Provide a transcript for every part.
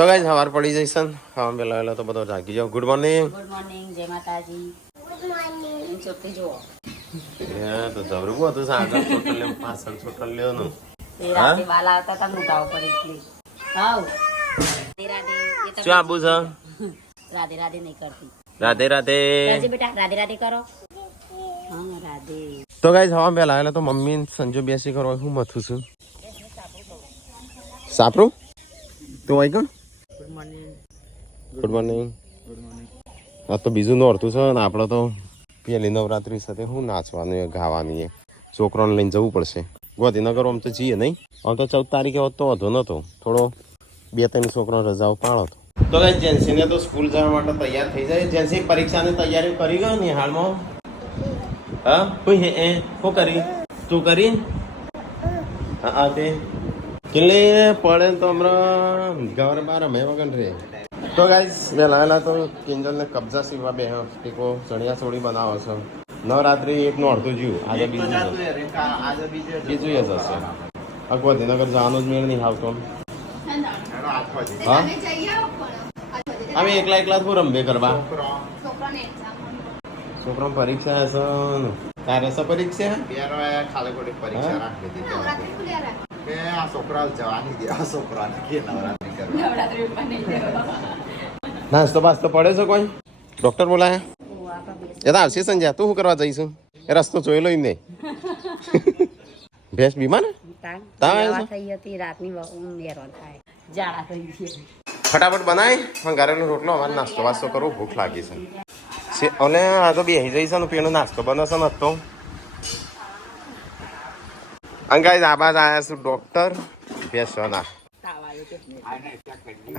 તો ગાઈસ સવાર પડી જઈશ ને હા પેલા તો બધો જાગી જાવ ગુડ મોર્નિંગ જય માતાજી. Good morning. ચોથી જુઓ તો જબરું હતું સાગર છોટલ લે પાછળ છોટલ લેવાનું એ રાતે બાલા આવતા હતા મોટા ઉપર એટલે હાઉ રાધે શું આબુ છે રાધે રાધે નહીં કરતી રાધે રાધે કરજે બેટા રાધે રાધે કરો. હા રાધે. તો ગાઈસ હવા પહેલા આવેલા તો મમ્મી સંજુ બેસી કરો હું મથું છું સાપરું તો આઈ ગયો ગુડ મોર્નિંગ. ગુડ મોર્નિંગ આ તો બીજું નોરતું છે ને આપણે તો પેલી નવરાત્રી સાથે શું નાચવાનું ગાવાની છોકરાને લઈને જવું પડશે ગોધીનગર આમ તો જઈએ નહીં આમ તો 14 તારીખે હોત તો વધુ નહોતો થોડો 2-3 છોકરા રજાઓ પાડો તો કઈ જેન્સીને તો સ્કૂલ જવા માટે તૈયાર થઈ જાય જેન્સી પરીક્ષાની તૈયારી કરી ગયો ને હાલમાં હા કોઈ હે શું કરી તું કરી હા તે એટલે પડે તો હમણાં ગવર બાર અમે વગર રે તો ગાઈસ વહેલા તો કિંજલને કબજા સીવવા બે ટીકો ચણિયા ચોળી બનાવો છો નવરાત્રી એકનું અડધું જીવું આજે બીજું બીજું જ હશે ગોધીનગર જવાનું જ મેળ નહીં આવતો હા અમે એકલા શું રમવે કરવા છોકરા પરીક્ષા હશે ને તારે હશે પરીક્ષા નાસ્તો બાસ્તો પડે છે કોઈ ડોક્ટર બોલાયા એ તો આવશે સંજ્યા તું શું કરવા જઈશું એ રસ્તો જોઈ લો નહીં ભેંસ બીમાર ફટાફટ બનાય ઘરેલો રોટલો અમારે નાસ્તો વાસ્તો કરવો ભૂખ લાગી છે અને આ તો બેસી જઈશ ને પેલો નાસ્તો બનશે ને તો અંગાઈ આબાદ આવ્યા છું ડોક્ટર ભેંસોના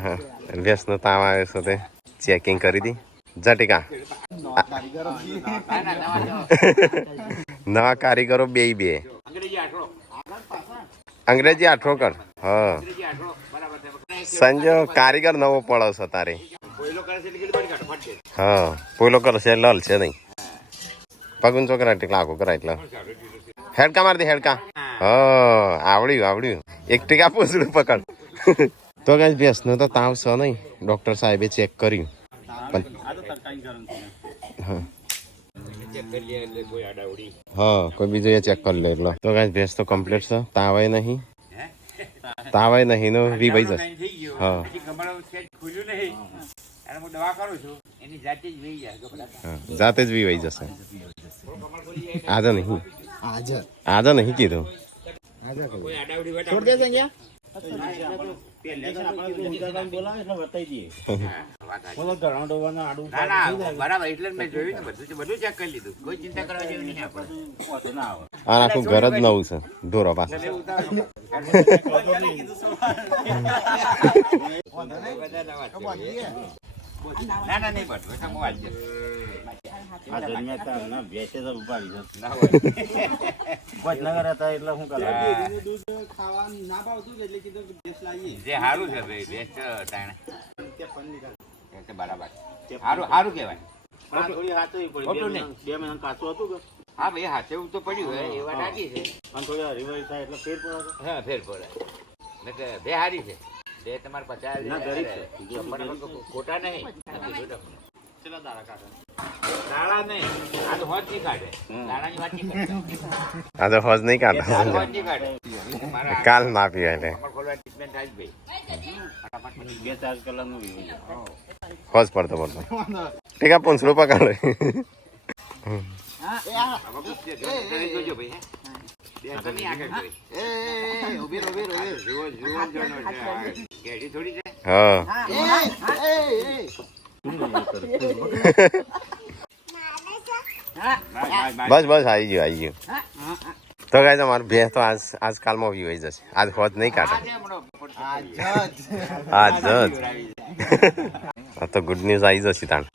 હા ભેંસનો તાવ આવ્યો છે તે ચેકિંગ કરી દી જટીકા નવા કારીગરો બે અંગ્રેજી આઠરો કર હા સંજો કારીગર નવો પડો છે તારે હા પોઈલો કરશે લલ છે નહીં પગુન છોકરા એટલે આખો કરાય એટલે હેડકા મારી દે હેડકા હા આવડ્યું એક ટીકા પૂછડું પકડ તો કઈ ભેંસનો તો તાવ છે નહીં ડોક્ટર સાહેબે ચેક કર્યું હા કોઈ બીજું એ ચેક કરી લે એટલે તો કઈ ભેંસ તો કમ્પ્લીટ છે તાવાય નહીં નો રીવાઈ જશે હા જાતે જ વીવાઈ જશે આજે નહીં કીધું આખું ઘર જ નવું છે ઢોરો પાસે હા ભાઈ હાથે તો પડ્યું હોય એ વાત સાચી છે ફેર પડે બે હારી છે બે તમારે 50 ખોટા નહીં દાડા નહીં આ તો હોજ નહીં કાઢે દાડાની વાત નહીં આ તો હોજ નહીં કાઢે કાલ ના પીવાય ટ્રીટમેન્ટ થાય ભાઈ 2-4 કલાકનું હોજ પડતો ઠીક આ પૂંછડું પકડે બસ આવી ગયું તો ગાય તમારું ભેંસ તો આજકાલમાં વી જશે આજ હોજ નહીં કાઢે આજ તો ગુડ ન્યૂઝ આવી જશે તાણ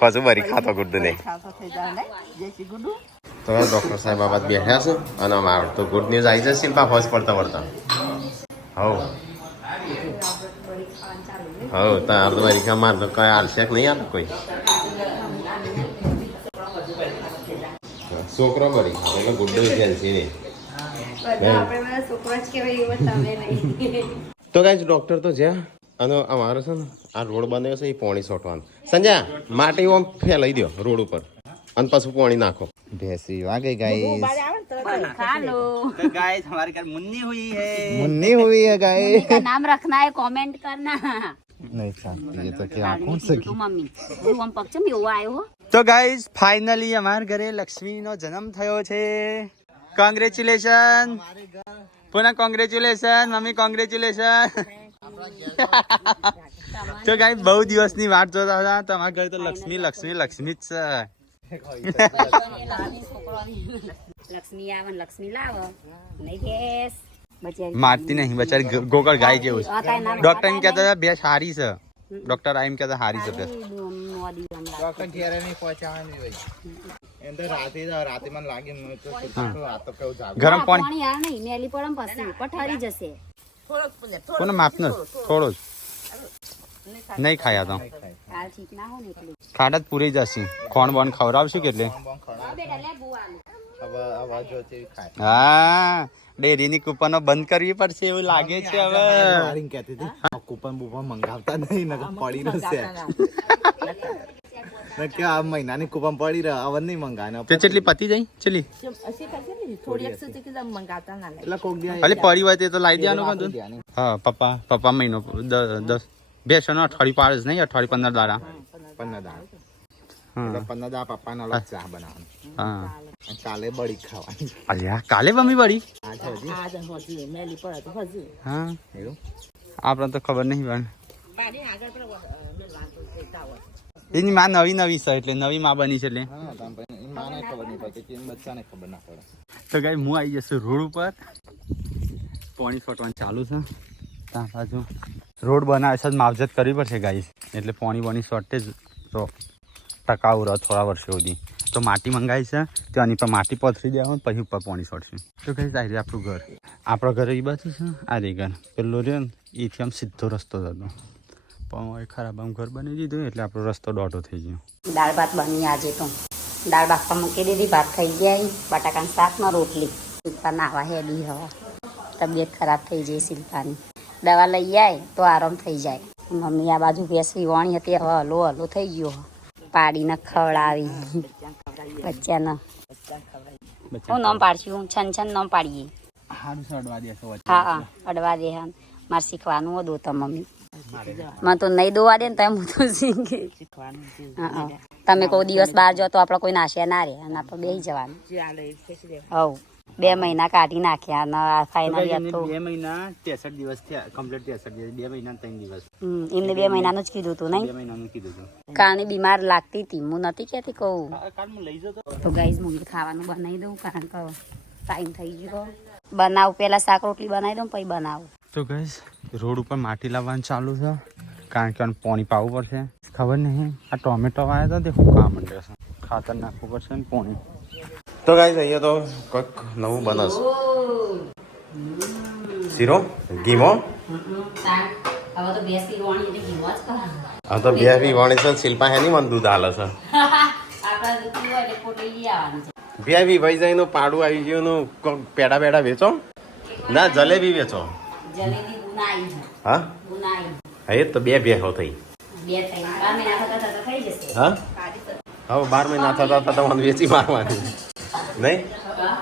પાછું બરી ખાતો ગુડ નહીં તો ડોક્ટર સાહેબ બાબત બેઠા છે અને અમારું તો ગુડ ન્યૂઝ આવી જશે ને હોજ પડતા હવ તાર તો મારી માર તો કઈ હાલશે નહીં આવે કોઈ છોકરો બરી એટલે ગુડ ન્યૂઝ છે ને તો ગાઈસ ડોક્ટર તો જ્યાં અને અમારે છે ને આ રોડ બન્યો છે એ પોણી સોટવાનું. સંજય માટી ઓમ ફેલાઈ દો રોડ ઉપર અને પછી પોણી નાખો. भैंसी आ गई गाइस. खालो तो गाइस हमारे घर मुन्नी हुई है. मुन्नी हुई है गाइस. का नाम रखना है कमेंट करना. नहीं जानती ये तो क्या कौन से तो मम्मी હું આમ પક્ષમ એવો આવ્યો. तो गाइस फाइनली हमारे घरे लक्ष्मी नो जन्म थयो छे. કોંગ્રેચ્યુલેશન. પુનઃ કોંગ્રેચ્યુલેશન મમ્મી કોંગ્રેચ્યુલેશન. તો ગાઈસ બહુ દિવસની વાટ જોતા હતા. તમારા ઘરે તો લક્ષ્મી લક્ષ્મી લક્ષ્મી જ છે. લક્ષ્મી આવે ને લક્ષ્મી લાવો નહીં કેસ બચારી મારતી નહીં બચારી ગોકળ ગાય જેવું છે. ડોક્ટર એમ કહેતા હતા બે સારી છે. ડોક્ટર એમ કહેતા સારી છે બે. ડોક્ટર ઘેરે નહીં પહોંચાડવાની હોય એમ તો રાતે મને લાગે તો કેવું જાવ ગરમ પાણી પાણી આ નહીં મેલી પડમ પછી પઠારી જશે. કોને માપ ન થોડો જ નહીં ખાયા તો હાલ ઠીક ના હો ને એટલું ખાડા જ પૂરી જશે. ખોણ બોન ખવડાવશું કેટલે બેટા લે બુઆ હા ડેરીની કૂપનો બંધ કરવી પડશે એવું લાગે છે હવે. કૂપન બુપન મંગાવતા નહીં નકર પડી રહેશે કે આ મહિનાની કૂપન પડી રહે હવે નહીં મંગાવે તે કેટલી પતી જાય ચલી એટલે કોક દી ખાલી પડી હોય તે તો લાવી દેવાનું બધું. હા પપ્પા મહિનો 10 બેસો નો અઠવાડિયું પાડે જ નહીં. અઠવાડિયું 15 દાડા 15 દાળ એટલે 15 દાળ પપ્પાનો અલગ ચા બનાવવાનો. હા અને કાલે બળી ખાવાની. અલ્યા કાલે મમ્મી બળી. હા એવું આપણે તો ખબર નહીં પણ એની માં નવી છે એટલે નવી માં બની છે એટલે હા તમને માને ખબર નહીં પડે કે બચ્ચાને ખબર ના પડે. તો ગાઈ હું આવી જશું રોડ ઉપર. પાણી ફટવાનું ચાલુ છે ત્યાં બાજુ રોડ બનાવે છે માવજત કરવી પડશે ગાઈસ એટલે પાણી શોર્ટેજ ટકાઉ રહે થોડા વર્ષો સુધી. તો માટી મંગાવી છે ત્યાંની પર માટી પથરી દેવા પછી ઉપર પાણી છોડશે. તો ગાઈસ આ આપણું ઘર. આપણા ઘરે એ બાજુ છે આ રે ઘર પેલો રહ્યો ને એથી આમ સીધો રસ્તો હતો પણ ખરાબ આમ ઘર બની દીધું એટલે આપણો રસ્તો દોઢો થઈ ગયો. દાળ ભાત બની આજે તો દાળ બાફવા મૂકી દીધી ભાત થઈ ગયા. બટાકાનું શાકમાં રોટલી. શિલ્પા નાવા હેડી હવા તબિયત ખરાબ થઈ જાય શિલ્પાની. દવા લઈ આવે તો આરામ થઈ જાય. મમ્મી આ બાજુ બેસવી વણી હતી હવે હલો થઈ ગયો. પાડીને ખવડાવી બચ્ચાને હું નામ પાડશું છન નામ પાડીએ. સારું છે અડવા દેશો હા અડવા દે હા મારે શીખવાનું હતું તો મમ્મી મને તો નહીં દોવા દે ને તમે હું તો શીખે. હા તમે કોઈ દિવસ બહાર જાઓ તો આપણે કોઈ નાશ્યા ના રહે અને આપણે બેસી જવાનું. હવ 2 મહિના કાઢી નાખ્યા અને ફાઇનલી તો 2 મહિના 63 દિવસ થયા કમ્પ્લીટ 63 દિવસ 2 મહિના 3 દિવસ એમને 2 મહિનાનું જ કીધું હતું 2 નહીં. મહિનાનું કીધું હતું કારણે બીમાર લાગતી હતી હું નથી કહેતી કહું. કાલ હું લઈ જતો તો ગાઈઝ મમ્મી ખાવાનું બનાવી દઉં કારણ કે ટાઈમ થઈ ગયો. બનાવું પહેલા શાક રોટલી બનાવી દઉં પછી બનાવું. તો ગાઈસ રોડ ઉપર માટી લાવવાનું ચાલુ છે કારણ કે પાણી પાવું પડશે. ખબર નહીં આ ટોમેટો આવ્યા હતા તે હુકા માંડે છે ખાતર નાખવું પડશે ને પાણી. તો ગાઈસ અહીંયા તો કંઈક નવું બને છે. શીરો ઘીમો હવે તો બેસી વણી એટલે ઘીમો જ કરાવે. આ તો બે બી વણી છે. શિલ્પા હેની મને દૂધ હાલે છે. આપણા દૂધ હોય એટલે પોટલી લઈ આવવાનું છે. બે બી વહી જાય પાડું આવી ગયું પેડા પેડા વેચો ના જલેબી વેચો. જલેબી ગુનાઈ છે. હા ગુનાઈ હા એ તો બે ભેહો થઈ. 2 થઈ 12 મહિના થતા તો થઈ જશે. હા હવે 12 મહિના થતા તમારું વેચી મારવાની નહીં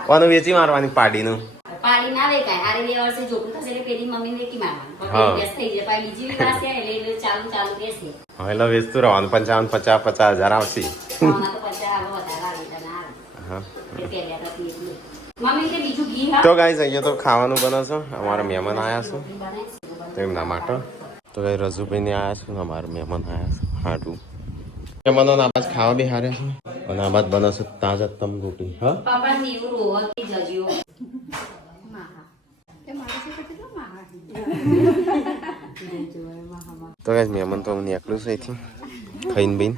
કોનું વેચી મારવાની પાડીનું પાડી ના વેકાય આરે 2 વર્ષે જોતું થશે એટલે પેલી મમ્મીને વેકી મારવાનું. હા. પણ થઈ જાય પાછી બીજી વિકાસ થાય એટલે ચાલુ બેસે. હવે એટલે વેચતું રહેવાનું 55 50 હજાર આવશે. હમણાં તો 50 આવે વધારે આવે એટલે ના આવે. હા એટલે પહેલા તો એટલું. મમ્મી કે બીજું ઘી હા તો ગાઈસ અહીંયા તો ખાવાનું બને છે. અમારા મહેમાન આવ્યા છે બનાવીશું. તો એમના માટે તો કઈ રજુભાઈને આવ્યા છે ને અમારા મહેમાન આવ્યા છે હાટું. મહેમાનોને આબાદ ખાવા બી હારે છે અને આબાદ બને છે તાજા તમ રોટી. હા પાપા નીવું રોહતી જજો. તો ગાઈસ મહેમાન તો નીકળ્યું છે અહીંથી ખાઈને બીન.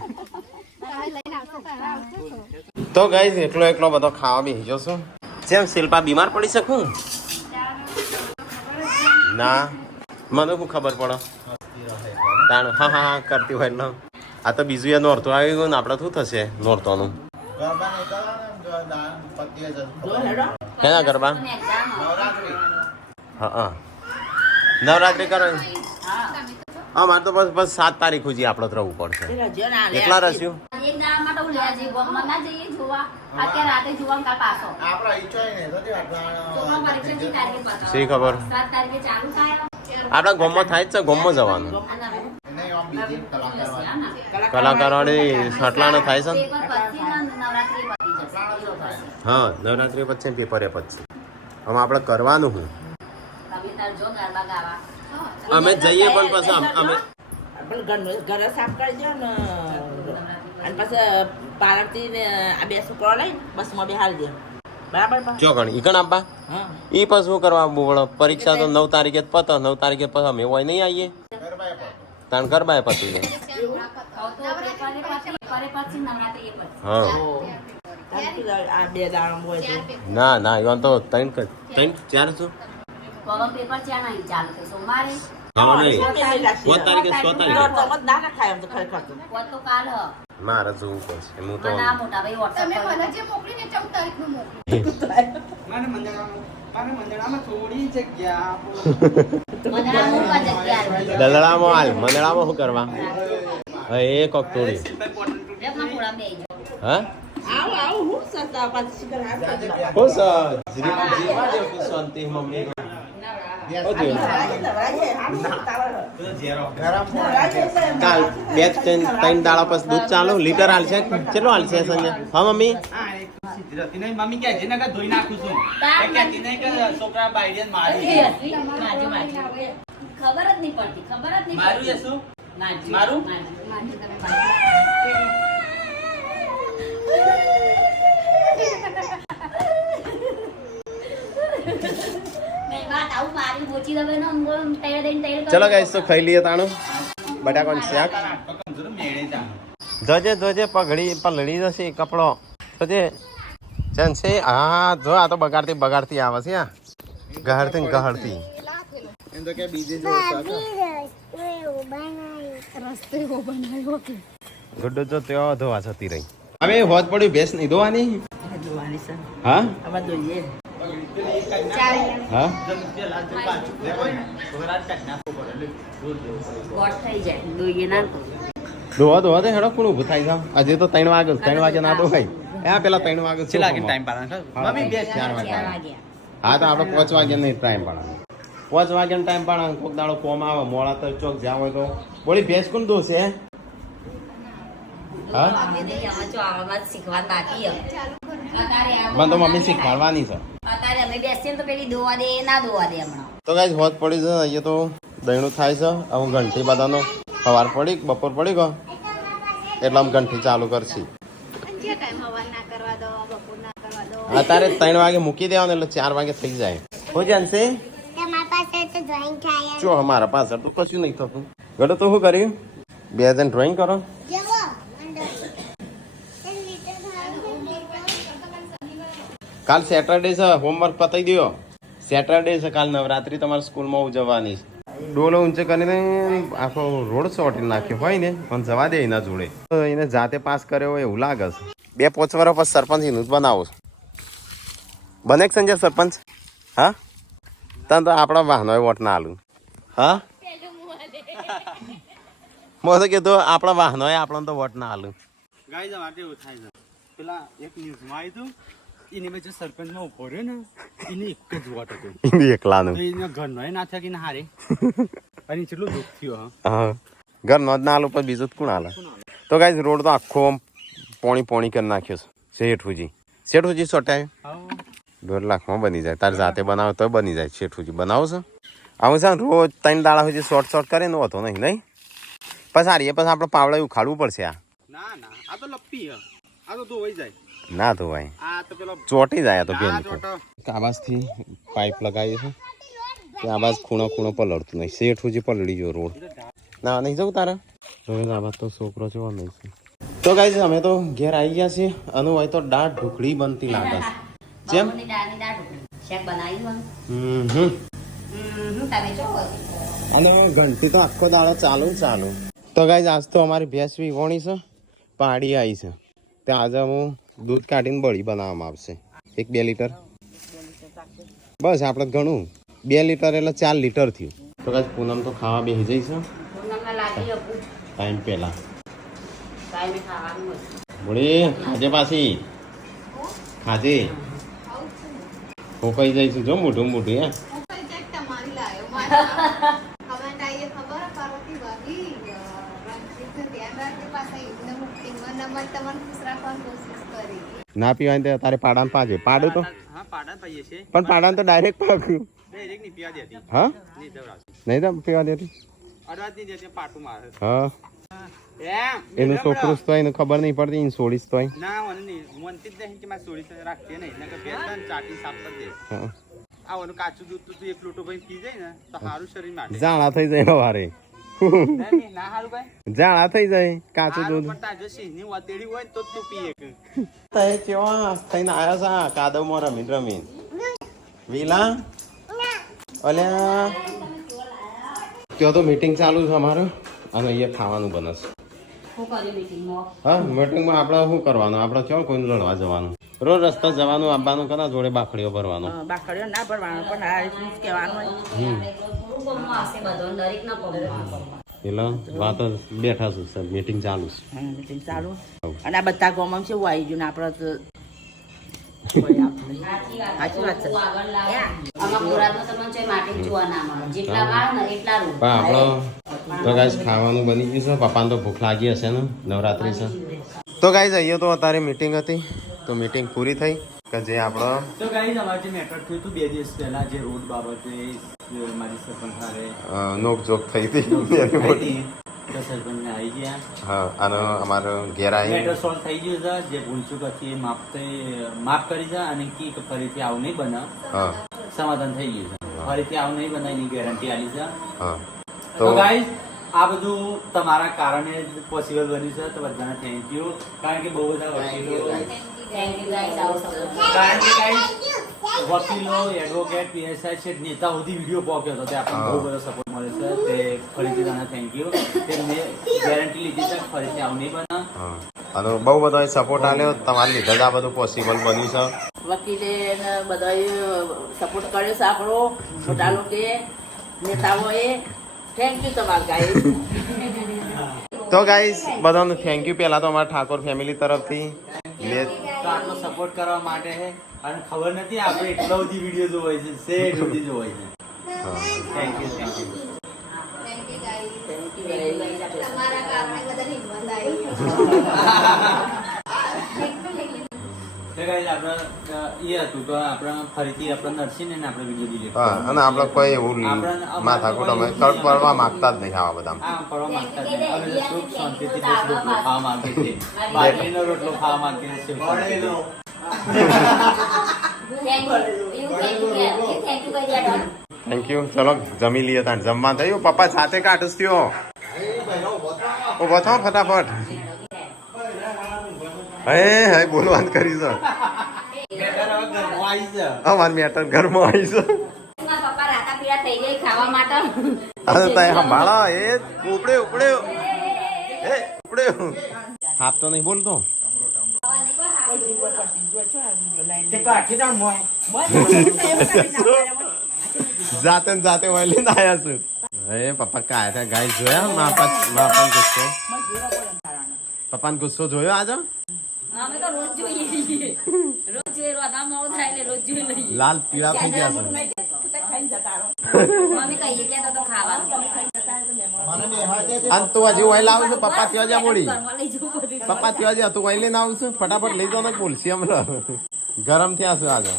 તો ગાઈસ એકલો બધો ખાવા બી ગયો છું. જેમ શિલ્પા બીમાર પડી શકું ના મને શું ખબર પડે તાણ હા કરતી હોય એટલે આ તો બીજું એ નોરતું આવી ગયું ને આપણે શું થશે નોરતોનું કેના ગરબા હા નવરાત્રી કરો હા મારે તો બસ 7 તારીખ સુધી આપણે જ રહેવું પડશે એટલા રસ્યું એક દાડા માટે હું લેવા જઈએ ગામમાં ના જઈએ જોવા અત્યારે રાતે જોવા કાલ પાછો આપણા ઈચ્છા ને છોકરા પરીક્ષા જી તારીખે પતાવો. શી ખબર 7 તારીખે ચાલુ થાય આપણા ગામમાં થાય જ છે ગામમાં જવાનું નહીં આમ બીજી કલાકાર કલાકારોની સટલાનો થાય છે ને પેપર પછી નવરાત્રી પતી જશે હા નવરાત્રી પછી પેપર એ પછી હવે આપણે કરવાનું હું તમે તાર જો ગરબા ગાવા અમે જઈએ પણ પછી અમે ઘર સાફ કરી દો ને અને પછી પાર્વતી ને આ બે છોકરો લઈને બસમાં બેહાડી દે બરાબર જો ગણ ઈ કણ આપવા હા ઈ પછી શું કરવા બોલો પરીક્ષા તો 9 તારીખે જ પતો 9 તારીખે પછી અમે હોય નહીં આવીએ તાણ ગરબાએ પતી જાય પછી નવરાત્રી એ પછી હા આ બે દાડા હોય છે ના ના ઈવન તો 3 4 શું કોલમ પેપર ત્યાં નહીં ચાલુ થાય સોમવારે હા નહીં 4 તારીખે 6 તારીખે ના ના ખાય એમ તો ખરેખર તો પોત તો કાલ હ મારે જોવું પડશે હું તો ના મોટા ભાઈ WhatsApp તમે પર મને જે મોકલીને 14 તારીખનું મોકલો. મારે મંદિરામાં થોડી જગ્યા આપો. મંદરાનું કા જગ્યા આવી દલડામાં હાલ મંદડામાં શું કરવા હા એ કોક તોડી રેપમાં થોડા બે હા આવું આવું હું સતા પાછી શિકર હાથ હો સર જીવા દે શાંતિ મમ્મી કાલ 2-3 દાડા પછી દૂધ ચાલુ લીટર હાલશે કેટલો હાલશે સંજય હા મમ્મી મમ્મી કે છે ને કે ધોઈ નાખું છું એ કહેતી નહીં કે છોકરા બાઈડિયન મારી ખબર જ નહીં પડતી મારું એ શું મારું ચલો ગાઈસ તો ખાઈ લઈએ તાણું બટાકાનું શાક જોજે જોજે પલળી જશે કપડો જોજે છે હા જો આ તો બગાડતી આવે છે આ ગહડતી એમ તો કે બીજી જો ગુડ્ડો જો ત્યાં ધોવા જતી રહી હવે હોત પડ્યું ભેંસ નહીં ધોવાની જોવાની છે હા આમાં જોઈએ હા ગોળ થઈ જાય દોઈએ ના ધોવા દે હેડો કોણ ઊભું થાય છે હજી તો 3 વાગે ના તો ભાઈ એ પેલા 3 વાગે છેલ્લા ટાઈમ પાડવાનો મમ્મી બે 4 વાગે 4 વાગ્યા હા તો આપણે 5 વાગ્યા નહીં ટાઈમ પાડવાનો 5 વાગ્યાનો ટાઈમ પાડવાનો કોક દાડો કોમ આવે મોડા તો ચોક જ્યાં હોય તો બોલી ભેંસ કોણ દોશે હા અમે નહીં અમે જો આવામાં શીખવા બાકી અત્યારે મને તો મમ્મી શીખવાડવાની છે અત્યારે અમે બેસીએ તો પેલી દોવા દે ના દોવા દે હમણાં તો ગાઈસ હોત પડી છે અહીંયા તો દહીણું થાય છે હવે ઘંટી બધાનો સવાર પડી બપોર પડી ગયો એટલે આમ ઘંટી ચાલુ કરશી જે ટાઈમ હવા ના કરવા દો બપોર ના કરવા દો અત્યારે 3 વાગે મૂકી દેવાનું એટલે 4 વાગે થઈ જાય હો જાનશે તમારા પાસે તો ડ્રોઈંગ થાય જો અમારા પાસે તો કશું નહીં થતું ગડો તો શું કર્યું 2 જણ ડ્રોઈંગ કરો જવો કાલ સેટરડે છે હોમવર્ક પતાવી દો સેટરડે છે કાલ નવરાત્રી તમારી સ્કૂલમાં ઉજવવાની છે ડોલો ઊંચે કરીને આખો રોડ સોટી નાખ્યો હોય ને પણ જવા દે એના જોડે તો એને જાતે પાસ કર્યો હોય એવું લાગે છે 2-5 વર્ષ પછી સરપંચ એનું જ બનાવો બને કે સંજય સરપંચ હા તને તો આપણા વાહનો વોટ ના આલું હા મેં તો કીધું આપણા વાહનો આપણને તો વોટ ના આલું ગાય માટે એવું થાય છે પેલા એક ન્યૂઝમાં આવ્યું હતું એને મેં જે સરપંચમાં ઉભો રહ્યો ને એને એક જ વોટ હતો એકલાનું તો એના ઘરનો ના થયા કે ના હારે અને કેટલું દુઃખ થયું હા ઘર નો જ ના આલું પણ બીજું જ કોણ હાલે તો ગાઈસ રોડ તો આખો પોણી કરી નાખ્યો છે શેઠુજી સોટાય હા 1.5 લાખમાં બની જાય તારે જાતે બનાવો તો બની જાય શેઠુજી બનાવો છો આવું છે ને રોજ 3 દાડા સુધી શોર્ટ કરે ને હોતો નહીં પછી સારી પછી આપણે પાવડા ઉખાડવું પડશે આ ના ના આ તો લપ્પી હ આ તો ધોવાઈ જાય ના ધોવાય આ તો પેલો ચોટી જાય આ તો બેન ચોટો. આવાજથી પાઇપ લગાવી છે તે આવાજ ખૂણો પલળતું નહીં શેઠુજી પલળી ગયો રોડ ના નહીં જવું તારે હવે આવાજ તો છોકરો જેવો નહીં છે તો ગાઈસ અમે તો ઘેર આવી ગયા છીએ અને હોય તો દાળ ઢોકળી બનતી લાગે છે જેમ બપોરની દાળની દાળ ઢોકળી. શેક બનાવ્યું તમે જો અને ઘંટી તો આખો દાડો ચાલુ તો ગાઈસ આજ તો અમારી ભેંસ વિહોણી છે પાડી આવી છે ત્યાં આજે હું દૂધ કાઢીને બળી બનાવવામાં આવશે 1-2 લીટર બસ આપણે ઘણું 2 લીટર એટલે 4 લીટર થયું તો ગાઈસ પૂનમ તો ખાવા બેસી જઈ છે રાખી આપું ટાઈમ પહેલા ટાઈમે ખાવાનું હોય. બોલી ખાજે પાછી ખાજે ખોકાઈ જઈશું જો મોઢું મોઢું હે તમારી લાયો મારા કમેન્ટ આવી ખબર પાર્વતી ભાભી રણજીતને ધ્યાન રાખે પાછા એકદમ ટીમમાં નંબર તમને ખુશ રાખવાની કોશિશ કરી ના પીવાય તો તારે પાડાને પાજે પાડું તો હા પાડા પાઈએ છે પણ પાડાને તો ડાયરેક્ટ પાકું ડાયરેક્ટ ની પીવા દેતી હા ની દવરાવતી નહીં તો પીવા દેતી અડવાજ ની દેતી પાટું મારે હા એમ એનું છોકરું તો એને ખબર નહીં પડતી એને છોડીશ તોય ના મને નહીં મનતી જ નહીં કે મારે સોળી રાખતી નહીં નકર બે ત્રણ ચાટી સાફ કરી દે હા. આવવાનું કાચું દૂધ તું એક લોટો ભાઈ પી જાય ને તો સારું શરીર માટે જાણા થઈ જાય સવારે નહીં, ના સારું ભાઈ જાણા થઈ જાય કાચું સારું દૂધ પણ તાજો સિંહની વાતેડી હોય ને તો જ તું પીએ કે તય કેવા થઈને આયા છે કાદવમાં રમીન વિલા અલ્યા ત્યાં તો મીટિંગ ચાલુ છે અમારું અને અહીંયા ખાવાનું બને છે શું કર્યું મીટિંગમાં હા મીટિંગમાં આપણે શું કરવાનું આપણે ક્યાં કોઈને લડવા જવાનું રોજ રસ્તા જવાનું આવવાનું કના જોડે બાખડીઓ ભરવાનું બાકડીઓ ના ભરવાનું પણ આ રીતનું જ કહેવાનું હોય. થોડું ગમમાં હશે બધો દરેક ના પગમાં એટલે વાત જ બેઠા છું સર મીટિંગ ચાલુ છે હા, meeting ચાલુ અને આ બધા ગામમાં કેવું આવી ગયું ને આપણે તો સાચી વાત છે. આમાં મુરાદમાં તમને ચોય માટે જ જોવા ના મળે જેટલા વાળ ને એટલા રૂ પણ આપણો તો ગાઈસ ખાવાનું બની ગયું છે પપ્પાને તો ભૂખ લાગી હશે ને નવરાત્રી છે તો ગાઈસ અહીંયા તો અત્યારે મીટિંગ હતી તો મીટિંગ પૂરી થઈ કે જે આપણો તો ગાઈઝ અમારે જે મેટર થયું હતું 2 દિવસ પહેલા જે રોડ બાબતે મારી સરપંચ હારે નોકઝોક થઈ હતી તો સરપંચને આવી ગયા હા અને અમારો ઘેર મેટર આવી સોલ્વ થઈ ગયું છે જે ભૂલચૂક હતી એ માફ કરી છે અને કે ફરીથી આવું નહીં બને હા સમાધાન થઈ ગયું છે ફરીથી આવું નહીં બને એની ગેરંટી આપી છે હા તો ગાઈઝ આ બધું તમારા કારણે જ પોસિબલ બન્યું છે તો બધાને થેન્ક યુ કારણ કે બહુ બધા વકીલો થેન્ક યુ ગાઈસ આવો સપોર્ટ કારણ કે ગાઈઝ વકીલો એડવોકેટ પીએસઆઈ છે નેતા સુધી વિડીયો પહોંચ્યો હતો તે આપણને બહુ બધો સપોર્ટ મળે છે તે ફરીથી તને થેન્ક યુ તે મેં ગેરંટી લીધી છે ફરીથી આવું નહીં બને હા અને બહુ બધો સપોર્ટ આલ્યો તમારા લીધે જ આ બધું પોસિબલ બન્યું છે વકીલે ને બધાએ સપોર્ટ કર્યો છે આપણો મોટા લોકોએ નેતાઓએ થેન્ક યુ તમારા ગાઈસ તો ગાઈસ બધાનું થેન્ક યુ પહેલા તો અમારા ઠાકોર ફેમિલી તરફથી તો આટલો સપોર્ટ કરવા માટે છે અને ખબર નથી આપણે એટલો બધી વિડીયો જોવાય છે સેટ બધી જોવાય છે thank you thank you guys thank you guys તમારા કારણે બધાને હિંમત આવી તો ગાઈસ આપણે એ હતું કે આપણે ફરીથી આપણે નરસિંહ ને આપણે વિડીયો ડિલીટ હા અને આપણે કોઈ એવું માથાકૂટ અમે કરવા માંગતા જ નહીં આવા બધા આ કરવા માંગતા જ નહીં. અમે તો સુખ શાંતિથી બસ રોટલો ખાવા માંગીએ છીએ બાજરીનો રોટલો ખાવા માંગીએ છીએ સુખ શાંતિથી. થેન્ક યુ થેન્ક યુ કહી દે થેન્ક યુ ચલો જમી લઈએ તાણ જમવા થયું પપ્પા સાથે કાઢુસ થયો ઉભો થો ફટાફટ હે બોલવાનું કરી છે બેટર હવે ઘરમાં આવી છે. અમારી મેટર ઘરમાં આવી છે મારા પપ્પા રાતા પીડા થઈ ગઈ ખાવા માટે અરે તય સંભાળા એ ઉપડે ઉપડે એ ઉપડે હાથ તો નહીં બોલતો જાતે ને જાતે વળી આયા છું અરે પપ્પા કાયા હતા ગાય જોયા માપાન ગુસ્સો પપ્પાને ગુસ્સો જોયો આજે અમે તો રોજ જોઈએ છીએ રોજ જોઈએ રોદા મોડું થાય એટલે રોજ જોઈ લઈએ લાલ પીળા થઈ ગયા છે મમ્મી કહીએ કે તો ખાવાનું અને તું હજી વહી લાવું છું પપ્પા ત્યાં જ્યાં બોલી ઘરમાં લઈ જવું બધું પપ્પા ત્યાં જ્યાં તું વહી લઈને આવું છું ફટાફટ લઈ જાઓ ને બોલશી હમણાં ગરમ થયા છે આજે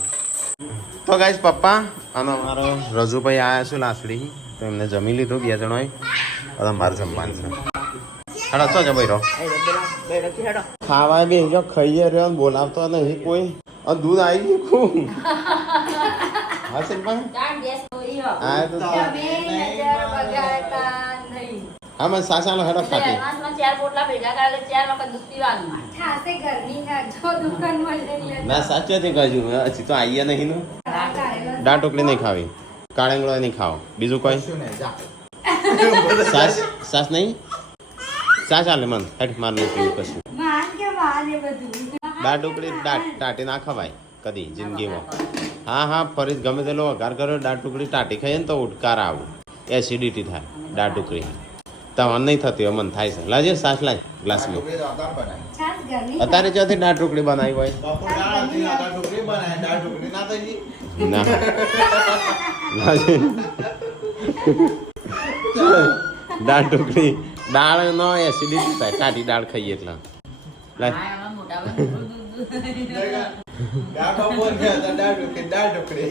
તો ગાઈસ પપ્પા અને અમારો રજુભાઈ આવ્યા છે લાસડી તો એમને જમી લીધું બે જણોએ હવે મારે જમવાનું છે હેડો શું છે ભાઈ ખાવા બે જો ખાઈએ રહ્યો ને બોલાવતો નહીં કોઈ અને દૂધ આવી ગયું ખૂબ હા શિલ્પા દાળ ગેસ હોય હા તો નજર બગાડતા નહીં હા મને સાસાનો હેડો ખાતી એડવાન્સમાં 4 પોટલા ભેગા કરે 4 વખત દૂધ પીવાનું ખાસે ઘરની જો દુકાનમાં એટલે ના સાચેથી કહ્યું હજી તો આવીએ નહીં ને દાળ ટોકલી નહીં ખાવી કાળેંગળો નહીં ખાઓ બીજું કોઈ સાસ નહીં સાસ આલે મન હેઠ માર નહીં પીવું કશું માન કે માન એ બધું દાળ ટુકડી ટાટી ના ખવાય કદી જિંદગીમાં હા હા ફરી ગમે તેલો વઘાર કર્યો દાળ ટુકડી ટાટી ખાઈએ ને તો ઉડકાર આવું એસિડિટી થાય દાળ ટુકડી તમારે નહીં થતી હોય, મન થાય છે. લાજે સાસ લાજ ગ્લાસમાં. ઢોકળી તો આદામ બનાય. છાસ ગરમી અત્યારે ચોથી દાળ ઢોકળી બનાવી હોય બપોર દાળ હતી, આદા ઢોકળી બનાય. દાળ ઢોકળી ના થઈ ગઈ. ના લાજે. દાળ ઢોકળી દાળ નો એસિડિટી થાય, કાઢી દાળ ખાઈએ એટલે. લાજ. દાળ બપોર છે, તો દાળ ઢોકળી, દાળ ઢોકળી.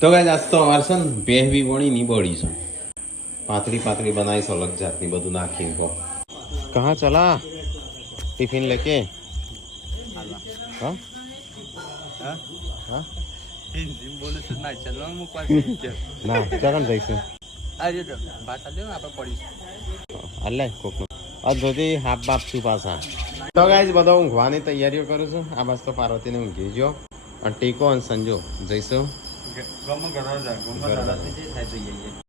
તો ગાઈસ આજ તો અમારે છે ને બેહવી વણી ની બળી છે. પાતળી પાતળી બનાવી છે અલગ જાતની બધું નાખીને. તો કહા ચલા ટિફિન લેકે? હા હા હિન્દી બોલે છે ના ચાલો મૂકવા ના ચાલ જઈશું. આજે તો ભાત આલે આપણે પડી અલ્લે કોકનો આ ધોતી હાફ બાપ છું પાછા. તો ગાઈસ બધો ઊંઘવાની તૈયારીઓ કરું છું. આ બસ તો પાર્વતીને ઊંઘી ગયો અને ટીકો અને સંજો જઈશું ગમ ઘર જા ગમ દાદાથી જે થાય તો જઈએ